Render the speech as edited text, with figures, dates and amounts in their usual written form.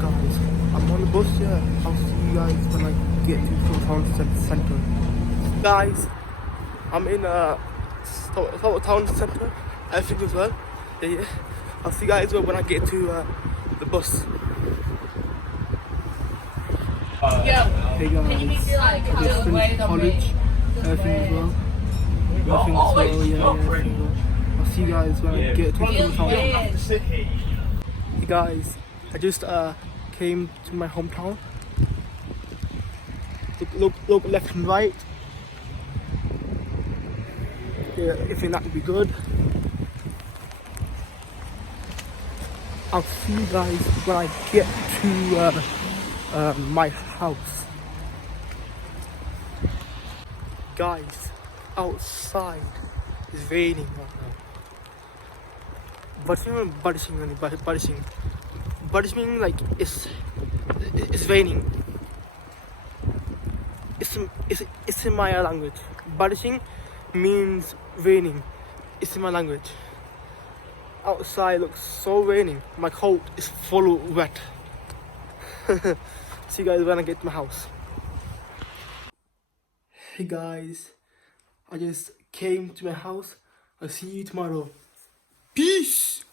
Guys, I'm on the bus here. I'll see you guys when I get to town center. Guys, I'm in town center. Everything as well. Yeah. I'll see you guys when I get to the bus. Hey guys, I just finished college. Everything as well. Everything as well. Yeah. Everything as well. I'll see you guys when I get to town. Hey guys, I just came to my hometown. Look left and right. Yeah, if that would be good. I'll see you guys when I get to my house. Guys, outside is raining right now. Barishing like it's raining. It's in my language. Barishing means raining. It's in my language. Outside looks so raining. My coat is full of wet. See you guys when I get to my house. Hey guys, I just came to my house. I'll see you tomorrow. Peace.